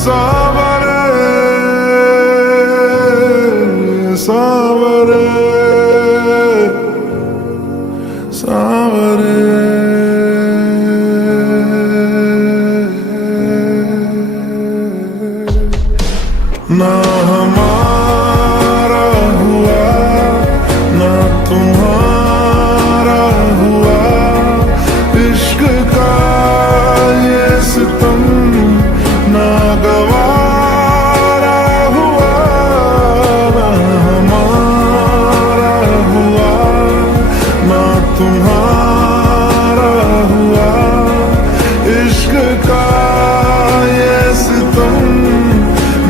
सावरे सावरे सावरे ना हमारा हुआ ना तुम्हारा हुआ, इश्क का ये सितम ना गवारा हुआ। ना हमारा हुआ ना तुम्हारा हुआ, इश्क का ये सितम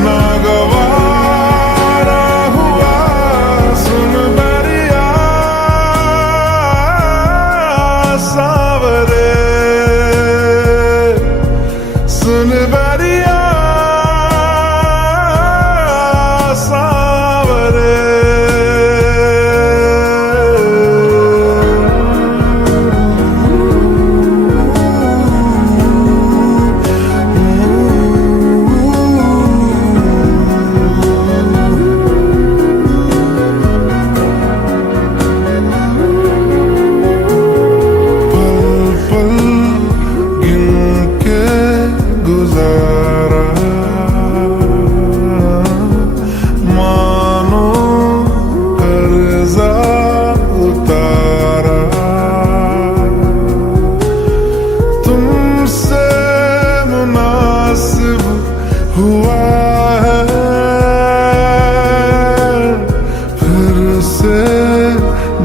ना गवारा हुआ। सुन बरिया सावरे, सुन बरिया सावरे। गुजारा मानो कर्जा उतारा, तुमसे मुनासिब हुआ है फिर से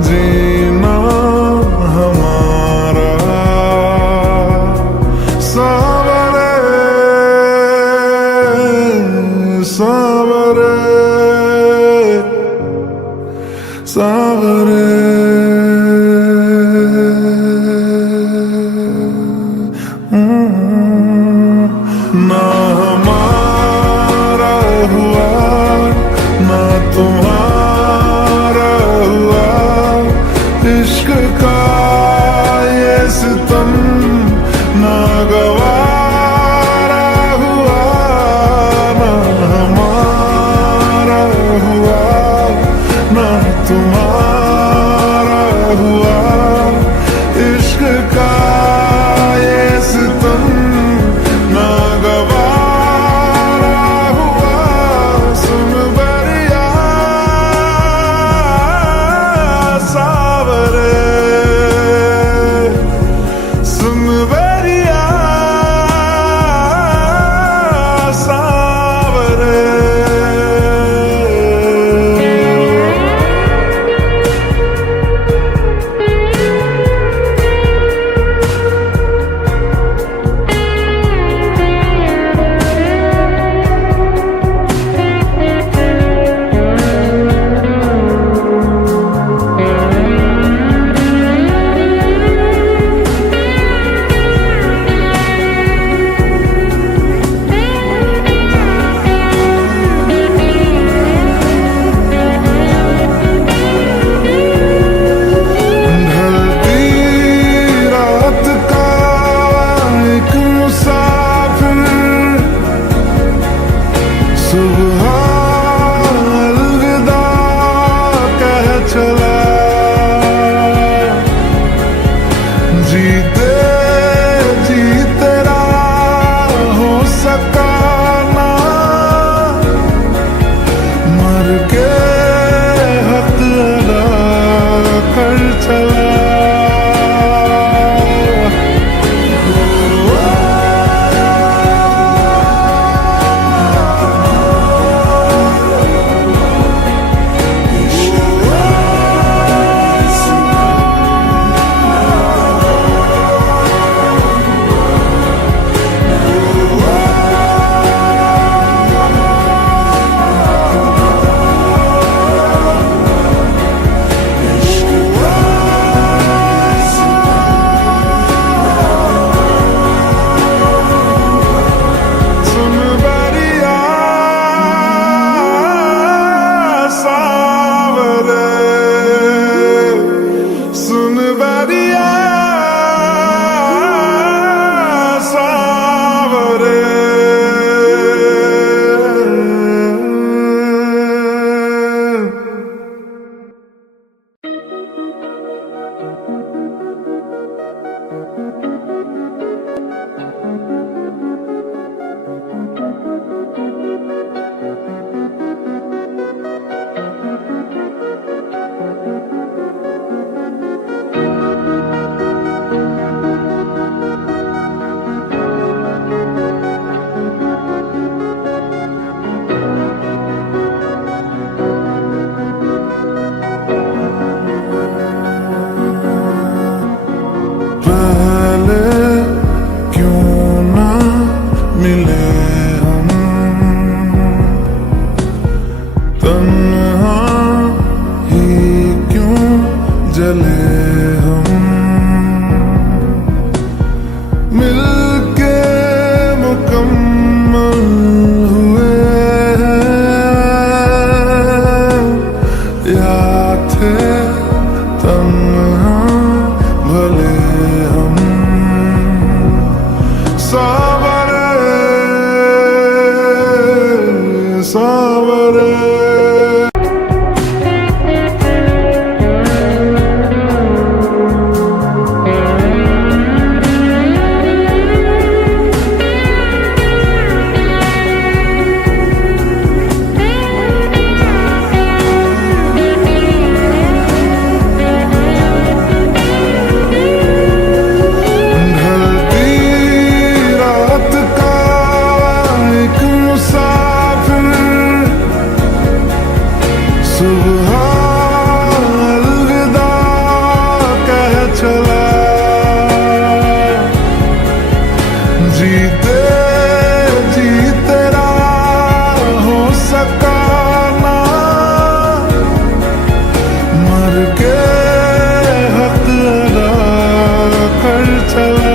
जीना हमारा। सावरे सावरे सावरे ना हमारा हुआ ना तुम्हारा हुआ, इश्क का ये सितम ना गवारा हुआ। ना हमारा हुआ ना तुम्हारा हुआ, इश्क का ये सितम ना गवारा हुआ। सुन बरिया सावरे, सुन बरिया सावरे। जीते जी तेरा हो सका ना, मर के हक अदा कर चला। सावरे जीते जी तेरा हो सका ना, मर के हक अदा कर चला।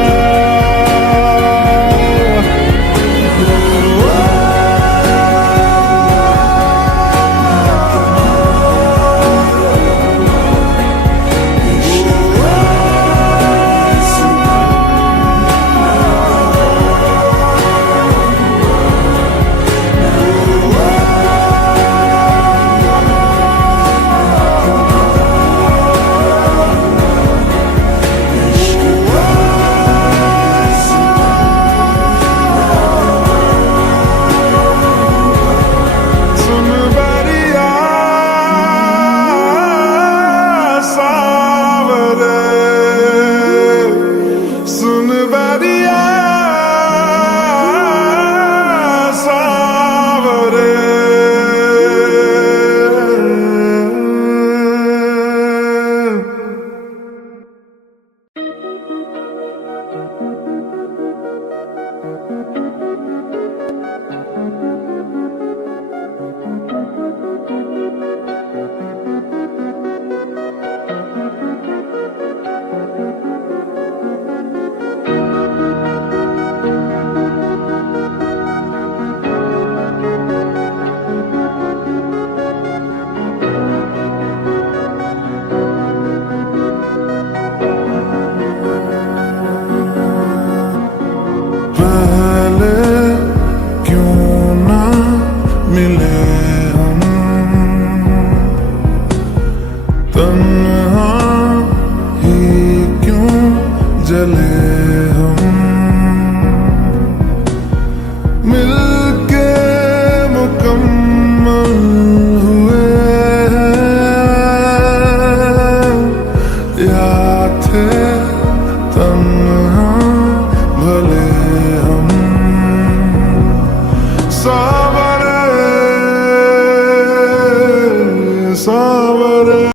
तन्हा ही क्यों जले हम, मिलके मुकम्मल हुए हैं, या थे तन्हा भले हम। सावरे सावरे